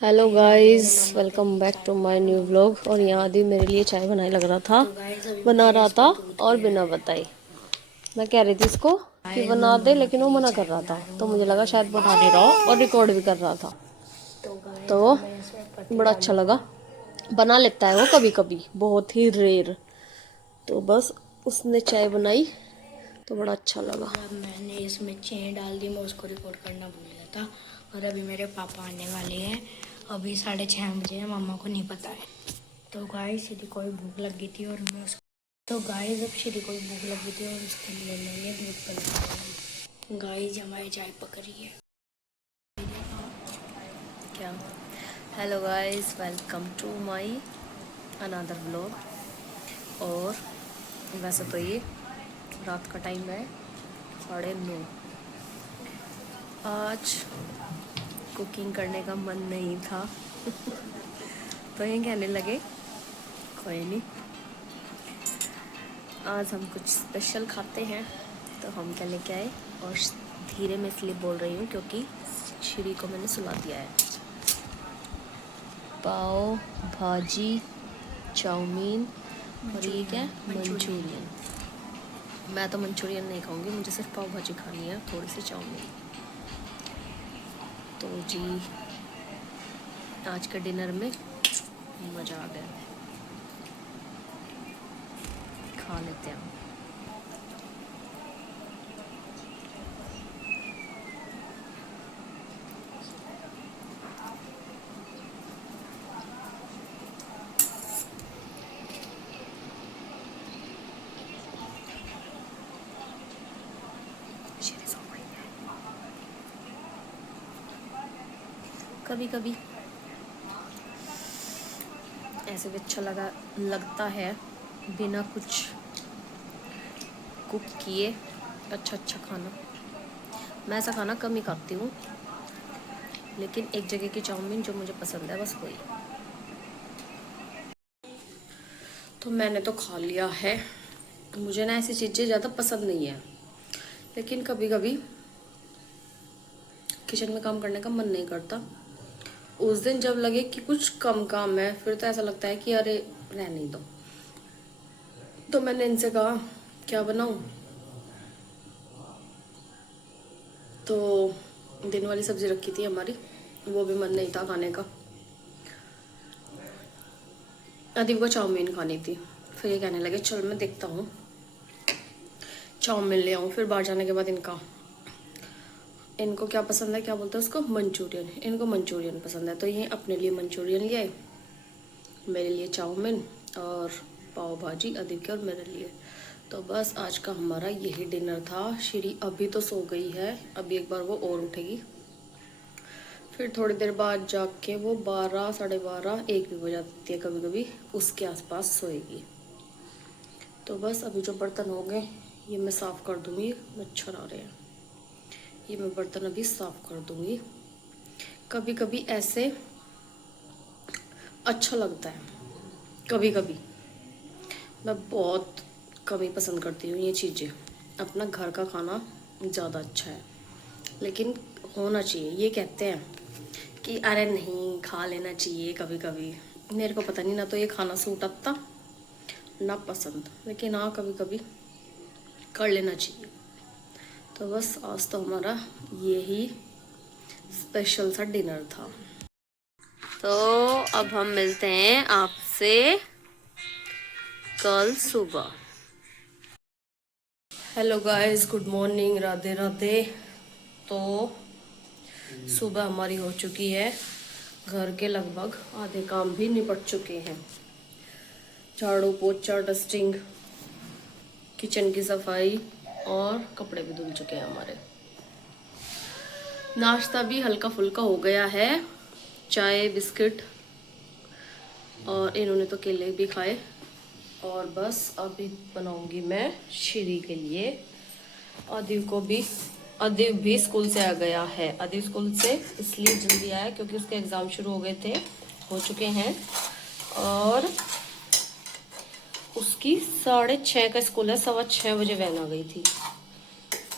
Hello guys, welcome back to my new vlog. और यहाँ आदि मेरे लिए चाय बनाने लग रहा था, बना रहा था और बिना बताए। मैं कह रही थी इसको कि बना दे, लेकिन वो मना कर रहा था, तो मुझे लगा शायद बना नहीं रहा हो और रिकॉर्ड भी कर रहा था। तो बड़ा अच्छा लगा। बना लेता है वो कभी कभी, बहुत ही रेयर। तो बस उसने चाय बनाई तो बड़ा अच्छा लगा। मैंने इसमें चेन डाल दी, मैं उसको रिकॉर्ड करना भूल गया था। और अभी मेरे पापा आने वाले हैं। अभी 6:30 बजे है, मम्मा को नहीं पता है। तो गाइस श्री को भूख लगी थी और मैं उसको अब श्री को भूख लगी थी और उसके लिए मैंने दूध बनाया। गाइस हमारी चाय पक रही है। क्या? Hello guys, welcome to my another vlog. और वैसे तो ये रात का टाइम है 9:30। आज कुकिंग करने का मन नहीं था तो ये कहने लगे कोई नहीं, आज हम कुछ स्पेशल खाते हैं। तो हम क्या लेके आए, और धीरे में इसलिए बोल रही हूँ क्योंकि श्री को मैंने सुला दिया है। पाव भाजी, चाउमीन और ये क्या है, मंचूरियन। मैं तो मंचूरियन नहीं खाऊंगी, मुझे सिर्फ पाव भाजी खानी है, थोड़ी सी चाउमीन। तो जी आज के डिनर में मज़ा आ गया, खा लेते हैं। कभी कभी ऐसे भी अच्छा लगता है बिना कुछ कुक किए अच्छा अच्छा खाना। मैं ऐसा खाना कम ही खाती हूँ, लेकिन एक जगह की चाउमीन जो मुझे पसंद है बस वही। तो मैंने तो खा लिया है। मुझे ना ऐसी चीज़ें ज़्यादा पसंद नहीं है, लेकिन कभी कभी किचन में काम करने का मन नहीं करता। उस दिन जब लगे कि कुछ कम काम है, फिर तो ऐसा लगता है कि अरे रहने दो। तो मैंने इनसे कहा क्या बनाऊं, तो दिन वाली सब्जी रखी थी हमारी, वो भी मन नहीं था खाने का। अदीब को चाउमीन खानी थी, फिर ये कहने लगे चल मैं देखता हूँ चाउमीन ले आऊँ। फिर बाहर जाने के बाद इनको क्या पसंद है, क्या बोलते हैं उसको, मंचूरियन। इनको मंचूरियन पसंद है, तो ये अपने लिए मंचूरियन ले आए, मेरे लिए चाउमीन और पाव भाजी अदीब के और मेरे लिए। तो बस आज का हमारा यही डिनर था। श्री अभी तो सो गई है, अभी एक बार वो और उठेगी, फिर थोड़ी देर बाद जाके वो 12, 12:30, 1 भी हो जाती है कभी कभी, उसके आसपास सोएगी। तो बस अभी जो बर्तन हो गए ये मैं साफ़ कर दूँगी। मच्छर आ रहे हैं, ये मैं बर्तन अभी साफ़ कर दूँगी। कभी कभी ऐसे अच्छा लगता है, कभी कभी। मैं बहुत कम ही पसंद करती हूँ ये चीज़ें। अपना घर का खाना ज़्यादा अच्छा है, लेकिन होना चाहिए। ये कहते हैं कि अरे नहीं खा लेना चाहिए कभी कभी। मेरे को पता नहीं, ना तो ये खाना सूट आता ना पसंद, लेकिन हाँ कभी कभी कर लेना चाहिए। तो बस आज तो हमारा यही स्पेशल सा डिनर था। तो अब हम मिलते हैं आपसे कल सुबह। Hello guys, good morning, Radhe Radhe. तो सुबह हमारी हो चुकी है, घर के लगभग आधे काम भी निपट चुके हैं। झाड़ू पोछा, डस्टिंग, किचन की सफाई और कपड़े भी धुल चुके हैं हमारे। नाश्ता भी हल्का फुल्का हो गया है, चाय बिस्किट, और इन्होंने तो केले भी खाए। और बस अभी बनाऊंगी मैं श्री के लिए। अदीब भी स्कूल से आ गया है। अदीब स्कूल से इसलिए जल्दी आया क्योंकि उसके एग्ज़ाम शुरू हो गए थे, हो चुके हैं। और उसकी 6:30 का स्कूल है, 6:15 बजे वैन आ गई थी,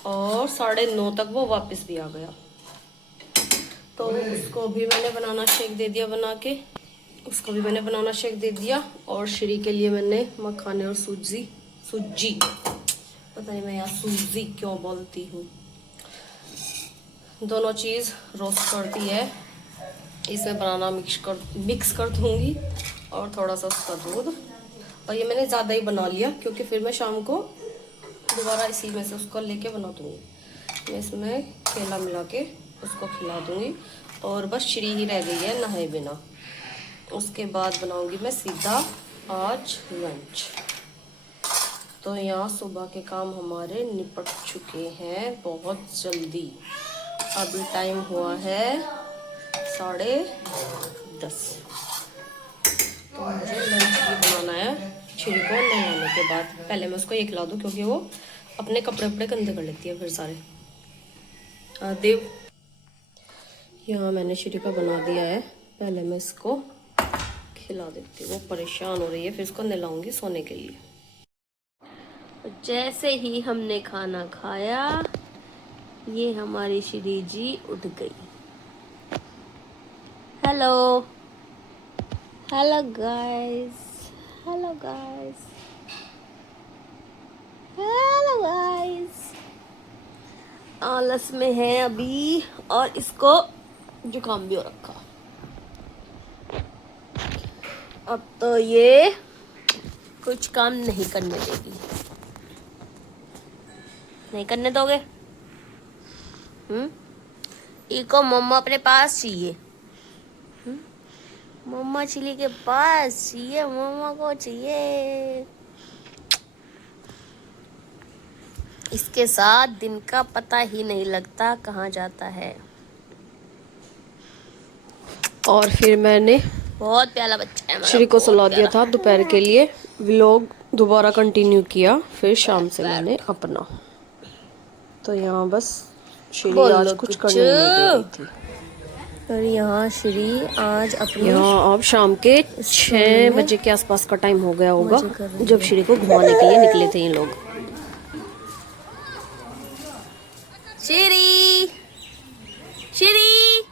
और 9:30 तक वो वापस भी आ गया। तो उसको भी मैंने बनाना शेक दे दिया बना के, उसको भी मैंने बनाना शेक दे दिया। और श्री के लिए मैंने मखाने और सूजी पता नहीं मैं यहाँ सूजी क्यों बोलती हूँ, दोनों चीज़ रोस्ट कर दी है। इसमें बनाना मिक्स कर दूँगी और थोड़ा सा उसका दूध। और ये मैंने ज़्यादा ही बना लिया क्योंकि फिर मैं शाम को दोबारा इसी में से उसको लेके बना दूँगी। मैं इसमें केला मिला के उसको खिला दूँगी और बस श्री ही रह गई है नहाए बिना। उसके बाद बनाऊँगी मैं सीधा आज लंच। तो यहाँ सुबह के काम हमारे निपट चुके हैं बहुत जल्दी। अभी टाइम हुआ है 10:30। तो मुझे लंच भी बनाना है श्री को नहलाने के बाद। पहले मैं उसको ये खिला दूँ क्योंकि वो अपने कपड़े गंदे कर लेती है फिर सारे। देव यहाँ मैंने श्री का बना दिया है, पहले मैं इसको खिला देती हूँ। वो परेशान हो रही है, फिर इसको नहलाऊंगी सोने के लिए। जैसे ही हमने खाना खाया ये हमारी श्री जी उठ गई। Hello hello guys, hello guys, hello guys. आलस में है अभी और इसको जुकाम भी हो रखा। अब तो ये कुछ काम नहीं करने देगी। नहीं करने दोगे? इको मम्मा अपने पास चाहिए। मम्मा चिली के पास चाहिए, मम्मा को चाहिए। इसके साथ दिन का पता ही नहीं लगता कहाँ जाता है। और फिर मैंने बहुत प्यारा बच्चा है श्री को सुला दिया था दोपहर के लिए। व्लॉग दोबारा कंटिन्यू किया फिर शाम से मैंने अपना। तो यहाँ बस श्री आज कुछ करने नहीं दे रही थी। और यहाँ श्री आज अपनी यहाँ अब शाम के 6 बजे के आसपास का टाइम हो गया होगा जब श्री को घुमाने के लिए निकले थे ये लोग। श्री श्री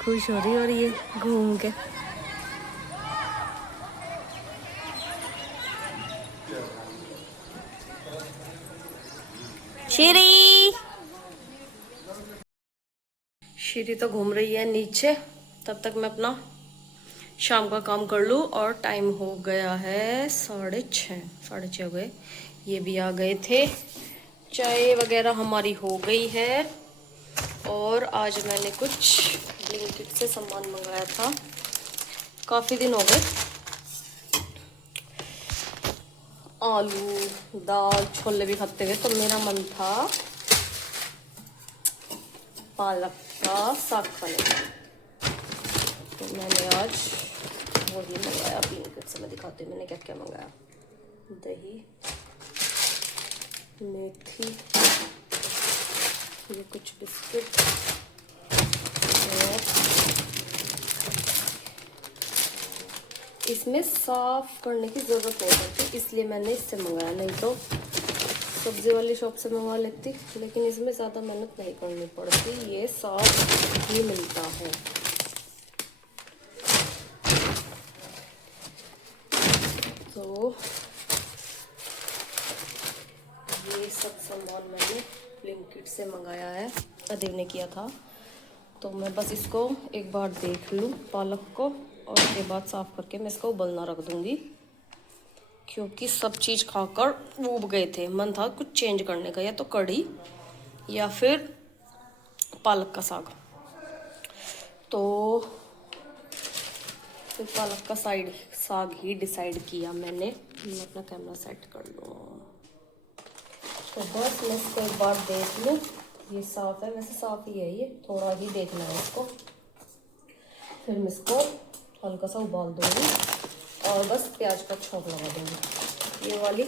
खुश हो रही है घूम के। श्री तो घूम रही है नीचे, तब तक मैं अपना शाम का काम कर लूँ। और टाइम हो गया है 6:30 हो गए। ये भी आ गए थे, चाय वगैरह हमारी हो गई है। और आज मैंने कुछ ब्लिंकिट से सामान मंगाया था, काफ़ी दिन हो गए। आलू दाल छोले भी खाते हुए, तो मेरा मन था पालक का साग खाने का। तो मैंने आज वही मंगाया ब्लिंकिट से। मैं दिखाती हूँ मैंने क्या क्या मंगाया। दही, मेथी, ये कुछ बिस्किट और इसमें साफ करने की ज़रूरत नहीं पड़ती, इसलिए मैंने इससे मंगाया। नहीं तो सब्जी वाली शॉप से मंगवा लेती, लेकिन इसमें ज़्यादा मेहनत नहीं करनी पड़ती, ये साफ ही मिलता है। तो ये सब सामान मैंने ब्लिंकिट से मंगाया है, अदेव ने किया था। तो मैं बस इसको एक बार देख लूँ पालक को, और उसके बाद साफ़ करके मैं इसको उबलना रख दूँगी। क्योंकि सब चीज़ खाकर ऊब गए थे, मन था कुछ चेंज करने का, या तो कढ़ी या फिर पालक का साग। तो फिर पालक का साग ही डिसाइड किया मैंने। मैं अपना कैमरा सेट कर लूँ। तो बस मैं इसको एक बार देख लूँ, ये साफ़ है, वैसे साफ़ ही है, ये थोड़ा ही देखना है इसको। फिर मैं इसको हल्का सा उबाल दूँगी और बस प्याज का छौंक लगा दूँगी। ये वाली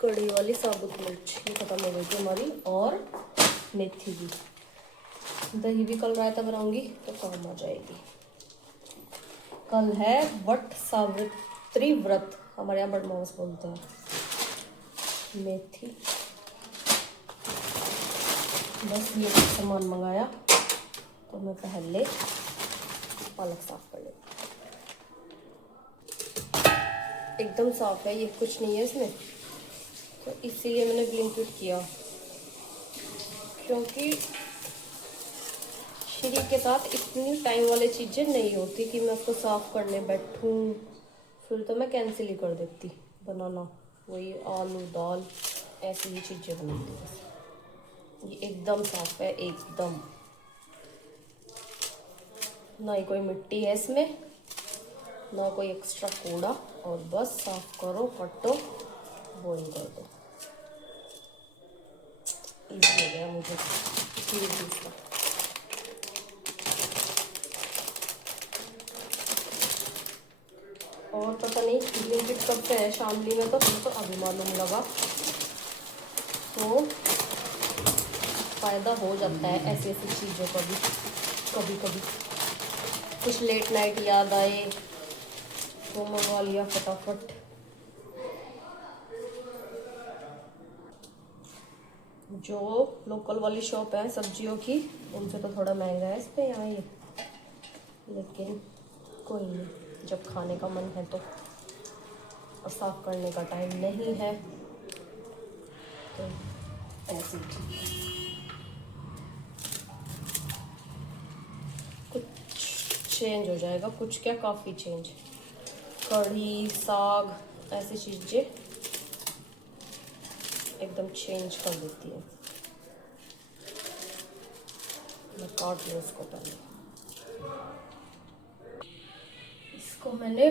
कड़ी वाली साबुत मिर्च ये ख़त्म हो गई थी हमारी, और मेथी भी। दही भी कल रायता बनाऊँगी तो काम आ जाएगी। कल है वट सावित्री व्रत, हमारे यहाँ बड़मास बोलते हैं। मेथी, बस ये कुछ सामान मंगाया तो मैं पहले पालक साफ कर लेती हूँ। एकदम साफ है, ये कुछ नहीं है इसमें, तो इसीलिए मैंने ब्लिंकिट किया, क्योंकि श्री के साथ इतनी टाइम वाली चीज़ें नहीं होती कि मैं उसको साफ करने बैठूं, फिर तो मैं कैंसिल ही कर देती बनाना। वही आलू दाल ऐसी ही चीज़ें बनाती बस। ये एकदम साफ है, एकदम ना ही कोई मिट्टी है इसमें, ना कोई एक्स्ट्रा कूड़ा, और बस साफ करो, कटो, बॉईल कर दो। इजी हो गया मुझे फिर दूसरा। और पता नहीं ब्लिंकिट कब से है शामली में, तो अभी मालूम लगा। तो फ़ायदा हो जाता है ऐसी ऐसी चीज़ों का भी, कभी कभी कुछ लेट नाइट याद आए तो मंगवा लिया फटाफट। जो लोकल वाली शॉप है सब्जियों की, उनसे तो थोड़ा महंगा है इस पे यहाँ ये, लेकिन कोई नहीं, जब खाने का मन है तो, और साफ करने का टाइम नहीं है तो ऐसी चीज़। कुछ चेंज हो जाएगा, कुछ क्या काफ़ी चेंज। कढ़ी साग ऐसी चीज़ें एकदम चेंज कर देती है। मैं काट लूँ इसको पहले। इसको मैंने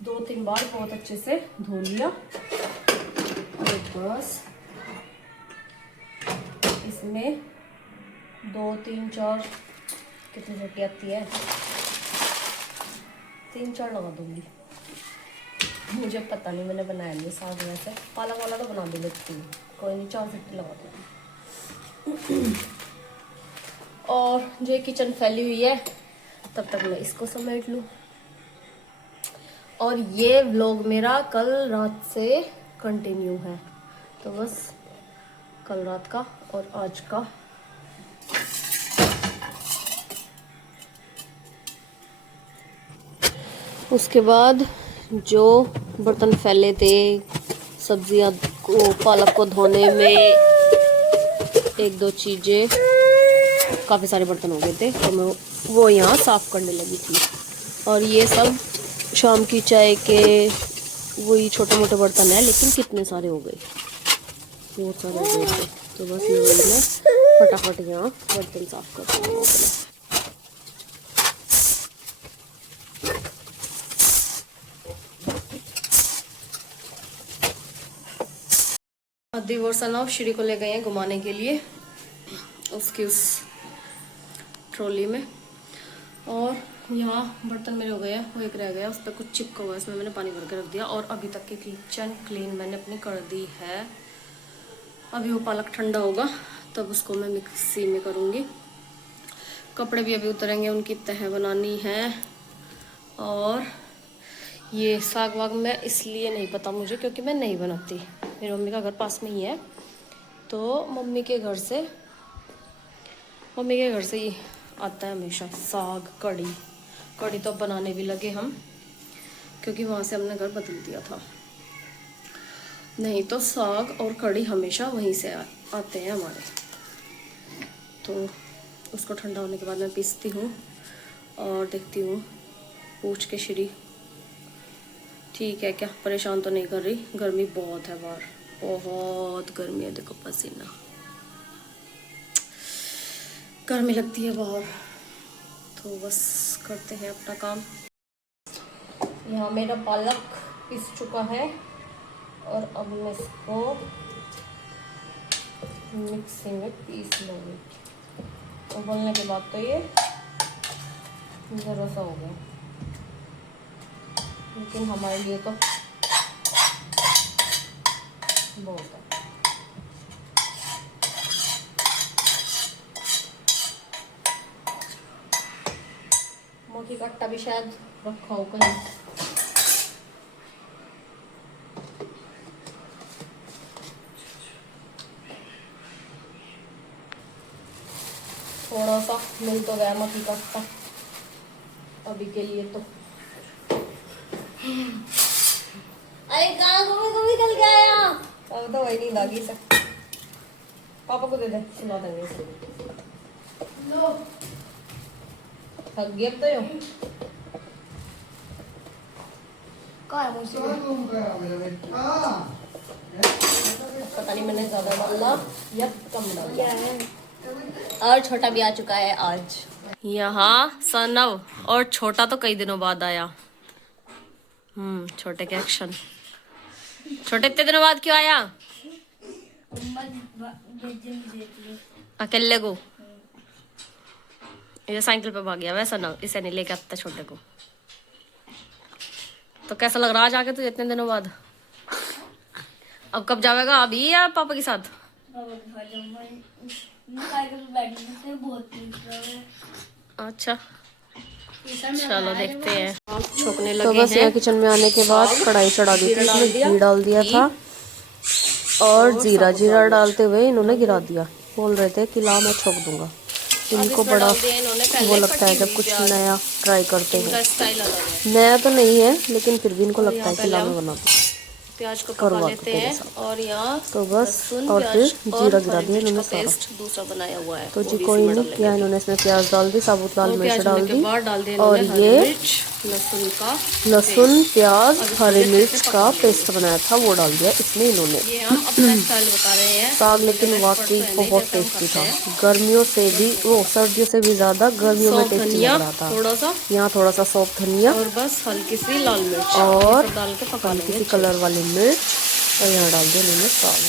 2-3 बार बहुत अच्छे से धो लिया, और बस इसमें 2-3-4 कितनी रोटी आती है, 3-4 लगा दूंगी। मुझे पता नहीं, मैंने बनाया नहीं साग, वैसे पालक वाला तो बना भी लेती हूँ, कोई नहीं, 4 सीटी लगा दूँगी। और जो किचन फैली हुई है, तब तक मैं इसको समेट लूँ। और ये व्लॉग मेरा कल रात से कंटिन्यू है, तो बस कल रात का और आज का। उसके बाद जो बर्तन फैले थे सब्जियां को, पालक को धोने में 1-2 चीज़ें, काफ़ी सारे बर्तन हो गए थे, तो मैं वो यहाँ साफ़ करने लगी थी। और ये सब शाम की चाय के वही छोटे मोटे बर्तन हैं, लेकिन कितने सारे हो गए, बहुत सारे हो गए थे, तो बस ये वही मैं फटाफट यहाँ बर्तन साफ़ करती हूँ अपने। आदि और सनाव श्री को ले गए हैं घुमाने के लिए उसकी उस ट्रॉली में। और यहाँ बर्तन मेरे हो गए हैं, वो एक रह गया, उस पर कुछ चिपका हुआ है, इसमें मैंने पानी भर के रख दिया। और अभी तक की किचन क्लीन मैंने अपनी कर दी है। अभी वो पालक ठंडा होगा तब उसको मैं मिक्सी में करूँगी। कपड़े भी अभी उतरेंगे, उनकी तह बनानी है। और ये साग वाग मैं इसलिए नहीं पता मुझे, क्योंकि मैं नहीं बनाती, मेरी मम्मी का घर पास में ही है, तो मम्मी के घर से ही आता है हमेशा साग। कढ़ी तो बनाने भी लगे हम, क्योंकि वहाँ से हमने घर बदल दिया था। नहीं तो साग और कढ़ी हमेशा वहीं से आते हैं हमारे। तो उसको ठंडा होने के बाद मैं पीसती हूँ और देखती हूँ, पूछ के श्री ठीक है क्या, परेशान तो नहीं कर रही। गर्मी बहुत है बाहर, बहुत गर्मी है, देखो पसीना, गर्मी लगती है बाहर। तो बस करते हैं अपना काम। यहाँ मेरा पालक पिस चुका है, और अब मैं इसको मिक्सी में पीस लूँगी। उबलने के बाद तो ये ज़रा सा हो गया, लेकिन हमारे लिए तो बहुत है। मोटी कट्टा भी शायद रखा हो कहीं। मिल तो गया मक्की का आटा अभी के लिए तो। अरे कहाँ घूमी घूमी चल के आया। अब तो वही नींद आ गई से। पापा को दे दे, सुला देंगे इसे। थक गया अब तो यो। कहाँ है मुझसे? पता नहीं मैंने ज्यादा डाला या कम डाला। क्या है? और छोटा भी आ चुका है आज यहाँ। सनव और छोटा तो कई दिनों बाद आया। छोटे के एक्शन। छोटे इतने दिनों बाद क्यों आया? अकेले को ये साइकिल पे भाग गया वैसा ना, इसे नहीं लेके आता छोटे को। तो कैसा लग रहा आज आके तुझे इतने दिनों बाद? अब कब जाएगा? अभी या पापा के साथ? अच्छा चलो देखते हैं। छोकने लगे तो बस यहाँ किचन में आने के बाद कढ़ाई चढ़ा दी थी, इसमें घी डाल दिया था और जीरा जीरा डालते हुए इन्होंने गिरा दिया। बोल रहे थे कि ला मैं छोक दूंगा। इनको बड़ा वो लगता है जब कुछ नया ट्राई करते हैं। नया तो नहीं है लेकिन फिर भी इनको लगता है कि ला मैं बना दूं। प्याज को पका लेते हैं और यहाँ तो बस और फिर जीरा गिरा दिया इन्होंने सारा। दूसरा बनाया हुआ है तो जी कोई नहीं किया इन्होंने। इसमें प्याज डाल दी, साबुत लाल मिर्च डाल दी और ये लहसुन प्याज हरी मिर्च का पेस्ट बनाया था वो डाल दिया इसमें इन्होंने। साग लेकिन वाकई बहुत टेस्टी था। गर्मियों से भी वो सर्दियों से भी ज्यादा गर्मियों में टेस्टी लग रहा था। यहाँ थोड़ा सा सौंफ धनिया और बस हल्की सी लाल मिर्च और हल्की सी कलर वाली मिर्च और यहाँ डाल दिया इन्होंने साग।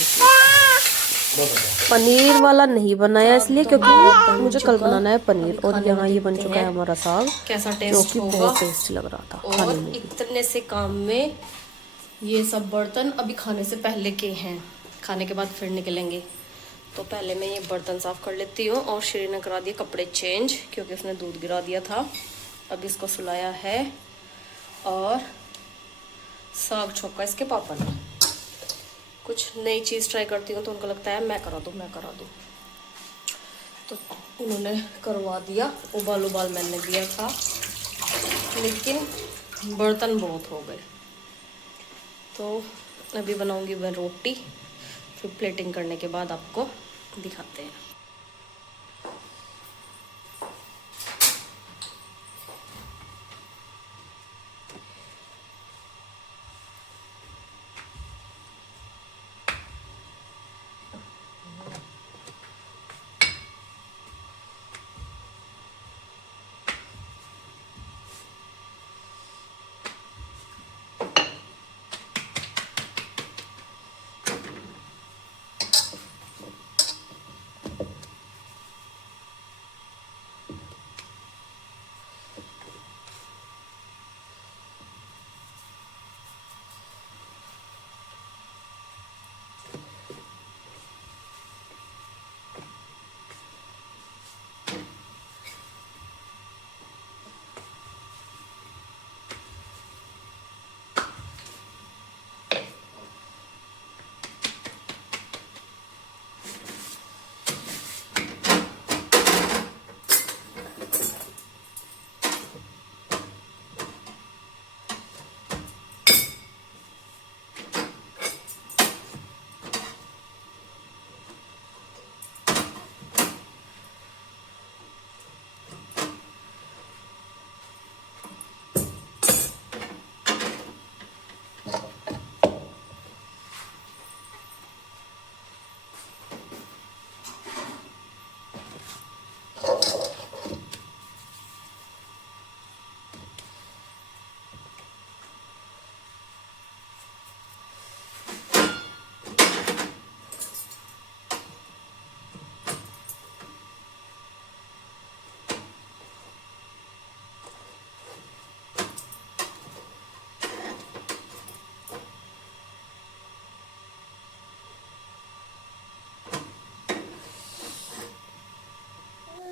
पनीर वाला नहीं बनाया इसलिए क्योंकि मुझे कल बनाना है पनीर। और यहाँ ये बन चुका है हमारा साग जो कि बहुत टेस्टी लग रहा था खाने में। इतने से काम में ये सब बर्तन अभी खाने से पहले के हैं, खाने के बाद फिर निकलेंगे। तो पहले मैं ये बर्तन साफ कर लेती हूँ। और श्री ने करा दिए कपड़े चेंज क्योंकि उसने दूध गिरा दिया था। अब इसको सुलाया है और साग छोका इसके पापा ने। कुछ नई चीज़ ट्राई करती हूँ तो उनको लगता है मैं करा दूँ मैं करा दूँ, तो उन्होंने करवा दिया। उबाल मैंने दिया था लेकिन बर्तन बहुत हो गए। तो अभी बनाऊंगी मैं रोटी, फिर प्लेटिंग करने के बाद आपको दिखाते हैं।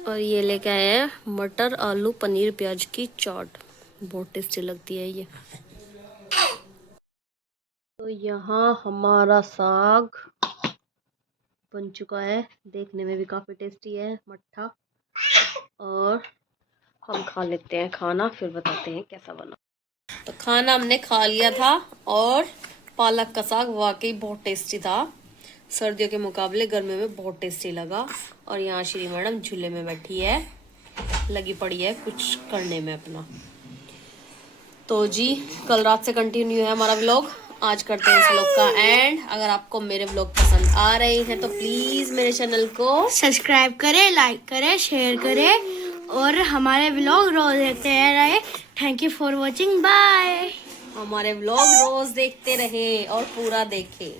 और ये लेके आए हैं मटर आलू पनीर प्याज की चाट, बहुत टेस्टी लगती है ये। तो यहाँ हमारा साग बन चुका है, देखने में भी काफी टेस्टी है, मट्ठा। और हम खा लेते हैं खाना, फिर बताते हैं कैसा बना। तो खाना हमने खा लिया था और पालक का साग वाकई बहुत टेस्टी था। सर्दियों के मुकाबले गर्मी में बहुत टेस्टी लगा। और यहाँ श्री मैडम झूले में बैठी है, लगी पड़ी है कुछ करने में अपना। तो जी कल रात से कंटिन्यू है हमारा व्लॉग, आज करते हैं इस व्लॉग का एंड। अगर आपको मेरे व्लॉग पसंद आ रहे हैं तो प्लीज मेरे चैनल को सब्सक्राइब करें, लाइक करें, शेयर करें और हमारे व्लॉग रोज देखते रहे। Thank you for watching, bye. हमारे व्लॉग रोज देखते रहे और पूरा देखे।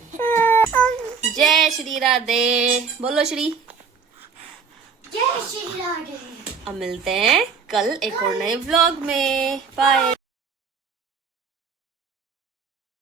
जय श्री राधे बोलो श्री। जय श्री राधे। अब मिलते हैं कल एक और नए व्लॉग में। बाय।